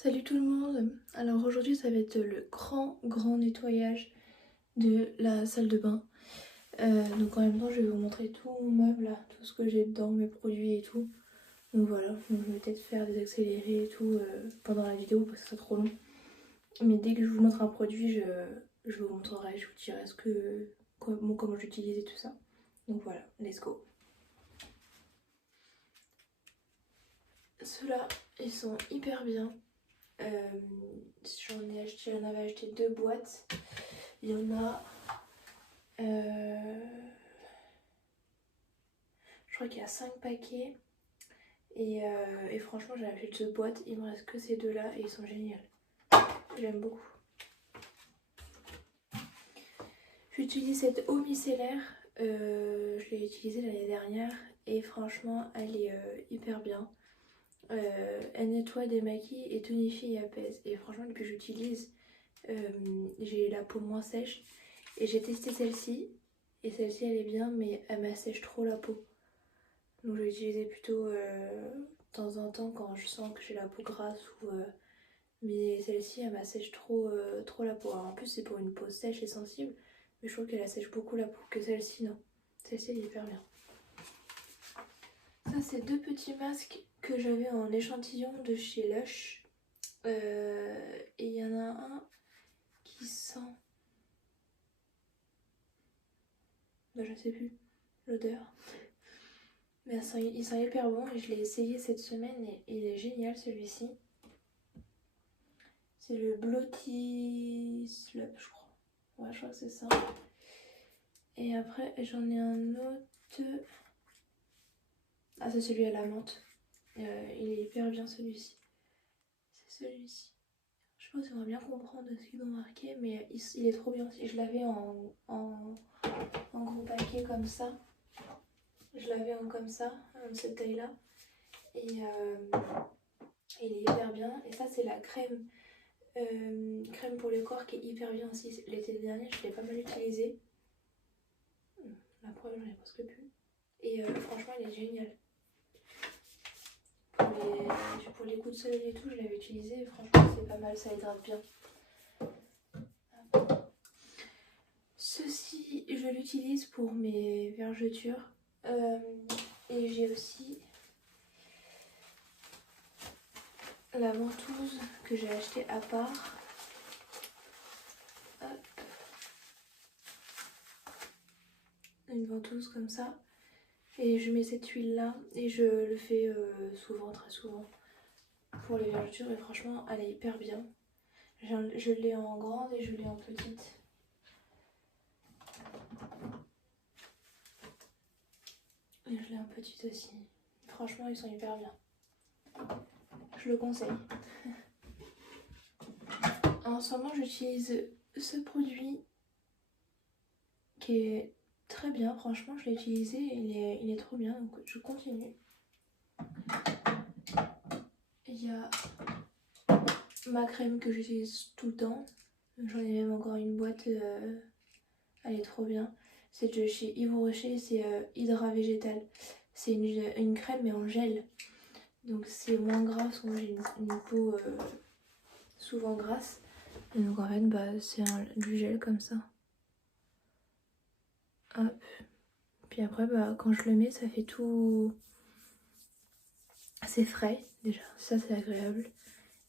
Salut tout le monde. Alors aujourd'hui ça va être le grand nettoyage de la salle de bain. Donc en même temps je vais vous montrer tout mon meuble là, tout ce que j'ai dedans, mes produits et tout. Donc voilà, donc, je vais peut-être faire des accélérés et tout pendant la vidéo parce que c'est trop long. Mais dès que je vous montre un produit, je vous montrerai, je vous dirai comment j'utilise et tout ça. Donc voilà, let's go. Ceux-là, ils sont hyper bien. J'en avais acheté 2 boîtes. Il y en a. Je crois qu'il y a 5 paquets. Et franchement, j'ai acheté 2 boîtes. Il me reste que ces deux-là et ils sont géniaux. J'aime beaucoup. J'utilise cette eau micellaire. Je l'ai utilisée l'année dernière. Et franchement, elle est hyper bien. Elle nettoie, démaquille et tonifie et apaise. Et franchement, depuis que j'utilise, j'ai la peau moins sèche. Et j'ai testé celle-ci. Et celle-ci, elle est bien, mais elle m'assèche trop la peau. Donc je vais utiliser plutôt de temps en temps quand je sens que j'ai la peau grasse mais celle-ci elle m'assèche trop la peau. Alors, en plus c'est pour une peau sèche et sensible, mais je trouve qu'elle assèche beaucoup la peau que celle-ci non. Celle-ci elle est hyper bien. Ça c'est 2 petits masques que j'avais en échantillon de chez Lush. Et il y en a un qui sent... Ben, je sais plus l'odeur. Mais il sent hyper bon et je l'ai essayé cette semaine et il est génial celui-ci. C'est le Blotty Slup, je crois. Ouais, je crois que c'est ça. Et après, j'en ai un autre. Ah, c'est celui à la menthe. Il est hyper bien celui-ci. C'est celui-ci. Je sais pas si on va bien comprendre ce qu'ils ont marqué, mais il est trop bien aussi. Je l'avais en gros paquet comme ça. Je l'avais en comme ça, cette taille-là. Et il est hyper bien. Et ça, c'est la crème. Crème pour le corps qui est hyper bien aussi. L'été dernier, je l'ai pas mal utilisé. La preuve, j'en ai presque plus. Et franchement, elle est géniale. Pour les coups de soleil et tout, je l'avais utilisé. Et franchement, c'est pas mal, ça hydrate bien. Ceci, je l'utilise pour mes vergetures. Et j'ai aussi la ventouse que j'ai achetée à part. Hop. Une ventouse comme ça. Et je mets cette huile là et je le fais souvent, très souvent, pour les vergetures. Et franchement, elle est hyper bien. Je l'ai en grande et je l'ai en petite. Et je l'ai en petite aussi. Franchement, ils sont hyper bien. Je le conseille. En ce moment, j'utilise ce produit qui est très bien. Franchement, je l'ai utilisé et il est trop bien. Donc, je continue. Il y a ma crème que j'utilise tout le temps. J'en ai même encore une boîte. Elle est trop bien. C'est de chez Yves Rocher. C'est Hydra Végétal. C'est une crème mais en gel. Donc c'est moins gras parce que moi j'ai une peau souvent grasse. Et donc en fait c'est du gel comme ça. Hop. Puis après quand je le mets ça fait tout... C'est frais déjà, ça c'est agréable.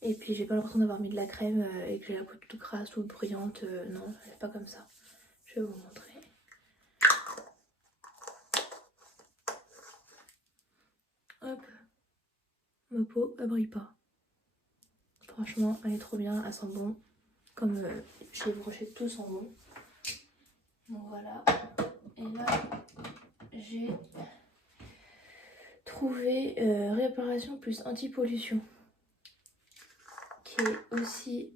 Et puis j'ai pas l'impression d'avoir mis de la crème et que j'ai la peau toute grasse, toute brillante. Non, c'est pas comme ça. Je vais vous montrer. Hop. Ma peau elle brille pas. Franchement elle est trop bien, elle sent bon. Comme chez Yves Rocher tout sent bon. Donc voilà. Et là j'ai trouvé réparation plus anti-pollution qui est aussi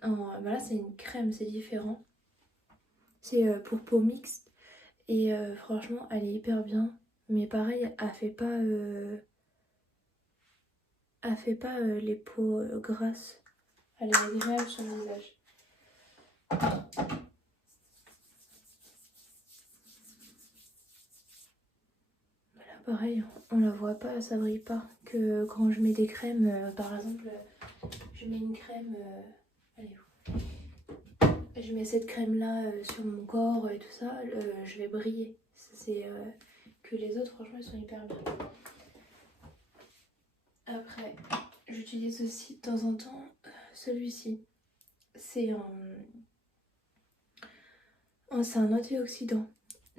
là c'est une crème, c'est différent, c'est pour peau mixte et franchement elle est hyper bien, mais pareil elle fait pas les peaux grasses, elle est agréable sur le visage. Voilà, pareil, on la voit pas, ça brille pas. Que quand je mets des crèmes, par exemple, je mets une crème, allez, je mets cette crème là sur mon corps et tout ça, je vais briller. C'est que les autres, franchement, ils sont hyper bien. Après, j'utilise aussi de temps en temps celui-ci. C'est un antioxydant.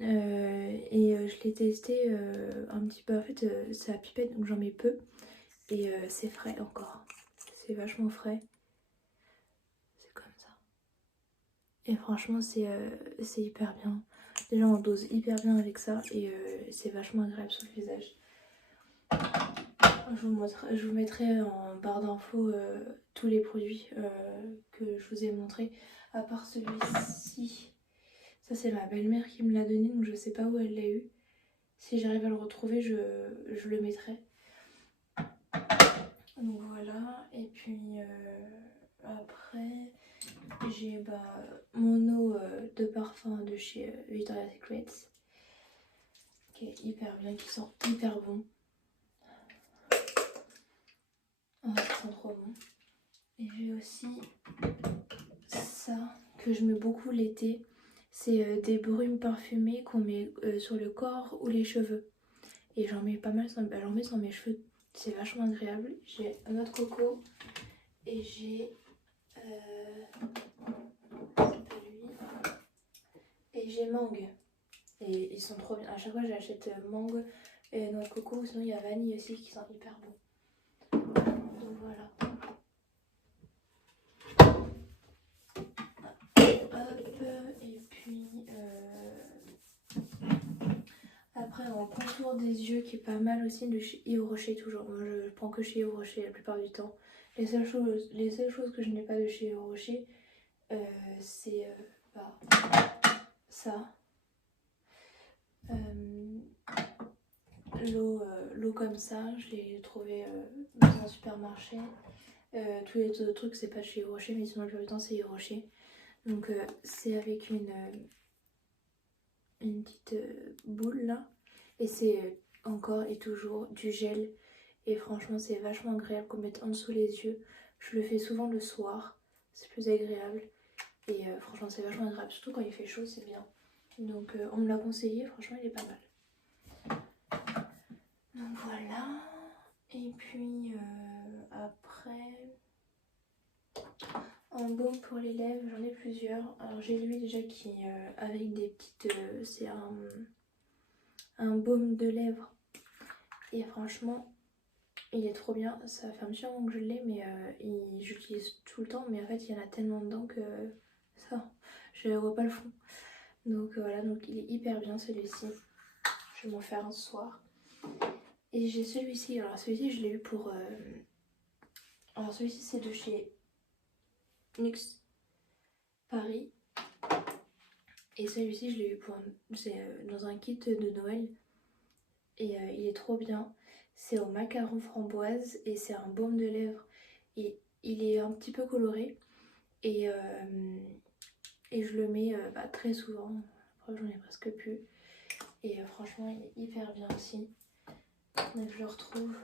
Je l'ai testé un petit peu. En fait, c'est à pipette, donc j'en mets peu. Et c'est frais encore. C'est vachement frais. C'est comme ça. Et franchement, c'est hyper bien. Déjà, on dose hyper bien avec ça. Et c'est vachement agréable sur le visage. Je vous mettrai en barre d'infos tous les produits que je vous ai montrés. À part celui-ci. Ça, c'est ma belle-mère qui me l'a donné, donc je sais pas où elle l'a eu. Si j'arrive à le retrouver, je le mettrai. Donc voilà. Et puis après, j'ai mon eau de parfum de chez Victoria's Secret. Qui est hyper bien, qui sent hyper bon. Oh, ça sent trop bon. Et j'ai aussi ça que je mets beaucoup l'été. C'est des brumes parfumées qu'on met sur le corps ou les cheveux. Et j'en mets pas mal, j'en mets sur mes cheveux. C'est vachement agréable. J'ai un autre coco et j'ai et j'ai mangue. Et ils sont trop bien. À chaque fois j'achète mangue et noix de coco. Sinon il y a vanille aussi qui sont hyper bons. Donc voilà. Hop, et puis après en contour des yeux qui est pas mal aussi de chez Yves Rocher toujours. Moi je prends que chez Yves Rocher la plupart du temps. Les seules choses que je n'ai pas de chez Yves Rocher c'est ça. L'eau comme ça, je l'ai trouvé dans un supermarché. Tous les autres trucs, c'est pas chez Yves Rocher, mais sinon le plus du temps, c'est Yves Rocher. Donc, c'est avec une petite boule là. Et c'est encore et toujours du gel. Et franchement, c'est vachement agréable qu'on mette en dessous les yeux. Je le fais souvent le soir, c'est plus agréable. Et franchement, c'est vachement agréable, surtout quand il fait chaud, c'est bien. Donc, on me l'a conseillé, franchement, il est pas mal. Donc voilà, et puis après, un baume pour les lèvres, j'en ai plusieurs. Alors j'ai lui déjà qui avec des petites, c'est un baume de lèvres et franchement il est trop bien. Ça fait un petit moment que je l'ai mais j'utilise tout le temps, mais en fait il y en a tellement dedans que ça, je vois pas le fond. Donc voilà, donc il est hyper bien celui-ci. Je vais m'en faire un ce soir. Et j'ai celui-ci, alors celui-ci je l'ai eu pour... Alors celui-ci c'est de chez NYX Paris. Et celui-ci je l'ai eu pour... C'est dans un kit de Noël. Et il est trop bien. C'est au macaron framboise et c'est un baume de lèvres. Et il est un petit peu coloré. Et je le mets très souvent. Après j'en ai presque plus. Et franchement il est hyper bien aussi. Donc je le retrouve.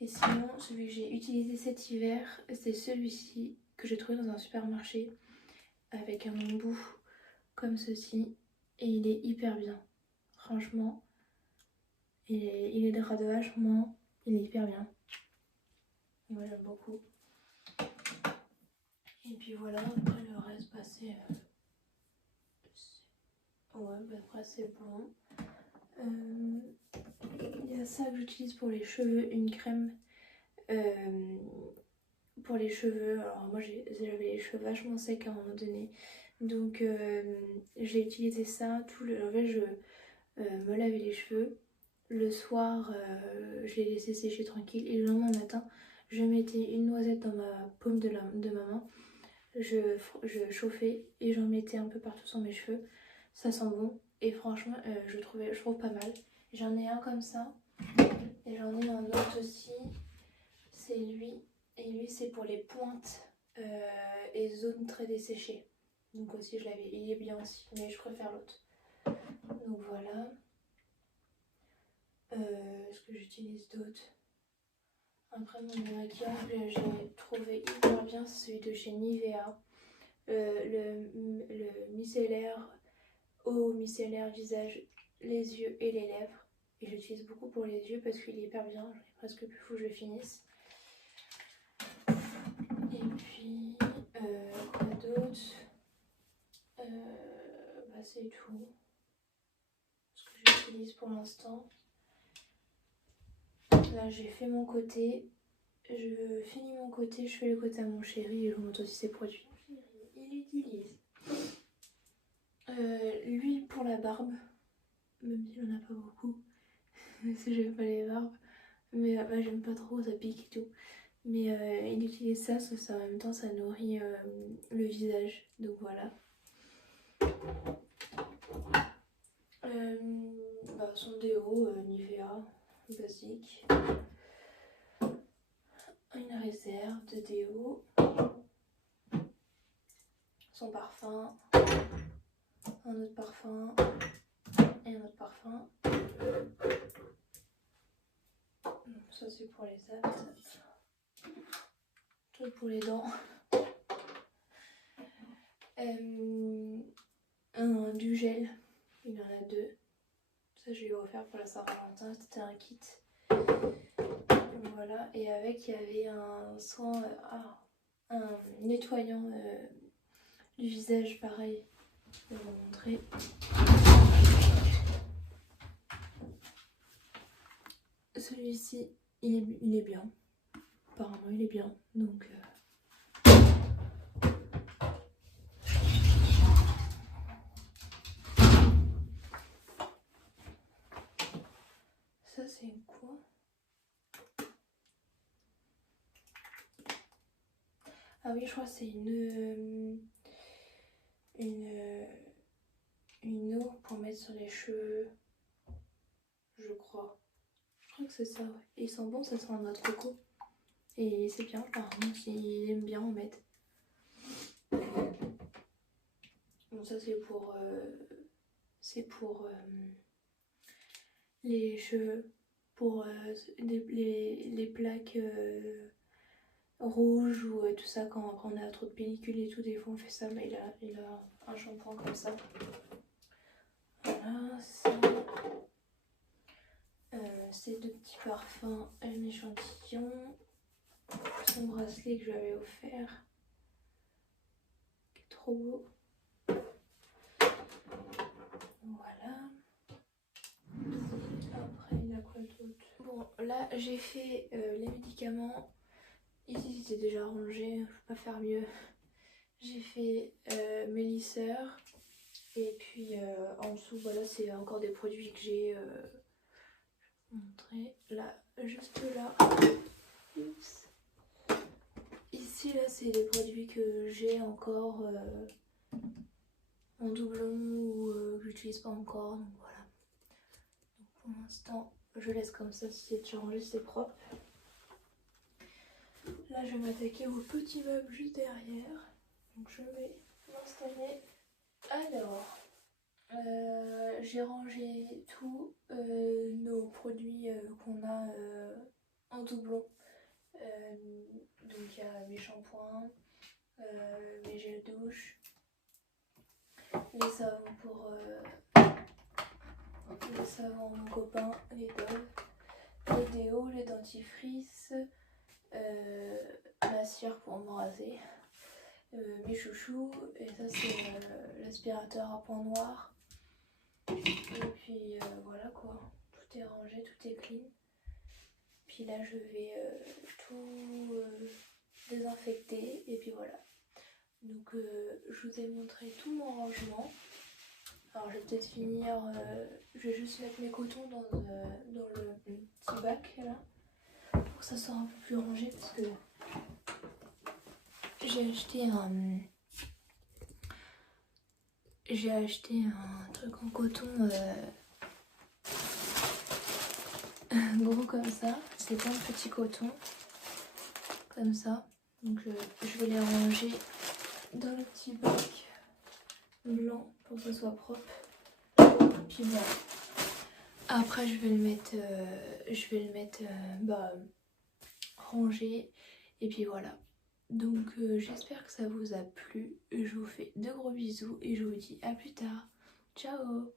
Et sinon, celui que j'ai utilisé cet hiver, c'est celui-ci que j'ai trouvé dans un supermarché avec un embout comme ceci. Et il est hyper bien. Franchement, il aidera de vachement. Il est hyper bien. Moi j'aime beaucoup. Et puis voilà, après le reste, c'est... Ouais, après c'est bon. Il y a ça que j'utilise pour les cheveux, une crème pour les cheveux. Alors moi j'avais les cheveux vachement secs à un moment donné, donc j'ai utilisé ça en fait je me lavais les cheveux le soir, je les laissais sécher tranquille et le lendemain matin je mettais une noisette dans ma paume de ma main, je chauffais et j'en mettais un peu partout sur mes cheveux. Ça sent bon et franchement je trouve pas mal. J'en ai un comme ça et j'en ai un autre aussi, c'est lui. Et lui c'est pour les pointes et zones très desséchées. Donc aussi je l'avais, il est bien aussi, mais je préfère l'autre. Donc voilà. Ce que j'utilise d'autre. Après mon démaquillage, j'ai trouvé hyper bien celui de chez Nivea. Le micellaire, eau micellaire visage, les yeux et les lèvres. Et j'utilise beaucoup pour les yeux parce qu'il est hyper bien. J'en ai presque plus, faut que je le finisse. Et puis, quoi d'autre? C'est tout ce que j'utilise pour l'instant. Là, j'ai fait mon côté. Je finis mon côté, je fais le côté à mon chéri et je vous montre aussi ses produits. Il utilise lui pour la barbe, même s'il en a pas beaucoup. Si j'aime pas les barbes, mais j'aime pas trop, ça pique et tout. Mais il utilise ça, en même temps ça nourrit le visage, donc voilà. Son déo Nivea basique, une réserve de déo, son parfum, un autre parfum et un autre parfum. Ça c'est pour les actes, tout pour les dents. Du gel, il y en a 2. Ça je lui ai offert pour la Saint-Valentin, c'était un kit. Voilà, et avec il y avait un soin, un nettoyant du visage pareil. Je vais vous montrer. Celui-ci, il est bien. Apparemment il est bien, donc... Ça c'est quoi? Ah oui, je crois que c'est une eau pour mettre sur les cheveux, je crois. Je crois que c'est ça, ouais. Et il sent bon, ça sent la noix de coco. Et c'est bien, apparemment, s'il aime bien en mettre. Bon, ça c'est pour les cheveux, pour les plaques rouges ou tout ça, quand on a trop de pellicules et tout, des fois on fait ça, mais il a un shampoing comme ça. Voilà, ça. Ces 2 petits parfums, un échantillon, son bracelet que je lui avais offert, qui est trop beau. Voilà. Après, il a quoi d'autre? Bon, là j'ai fait les médicaments. Ici c'était déjà rangé, je peux pas faire mieux. J'ai fait mes lisseurs. Et puis en dessous, voilà, c'est encore des produits que j'ai montré. Là, juste là. Oups. Ici, là, c'est des produits que j'ai encore en doublon ou que j'utilise pas encore. Donc voilà. Donc, pour l'instant, je laisse comme ça. Si c'est déjà rangé, c'est propre. Là, je vais m'attaquer au petit meuble juste derrière. Donc je vais m'installer. Alors, j'ai rangé tous nos produits qu'on a en doublon. Donc il y a mes shampoings, mes gels douche, les savons les savons mon copain, les Dove, les déos, les dentifrices, la cire pour m'embraser, mes chouchous, et ça c'est l'aspirateur à point noir. Et puis voilà quoi, tout est rangé, tout est clean. Puis là je vais tout désinfecter et puis voilà. Donc je vous ai montré tout mon rangement. Alors je vais peut-être finir, je vais juste mettre mes cotons dans le petit bac là, pour que ça soit un peu plus rangé parce que j'ai acheté un truc en coton gros comme ça, c'est plein de petits cotons comme ça. Donc je vais les ranger dans le petit bac blanc pour que ce soit propre. Puis voilà. Après je vais le mettre, rangé et puis voilà. Donc j'espère que ça vous a plu. Je vous fais de gros bisous et je vous dis à plus tard. Ciao.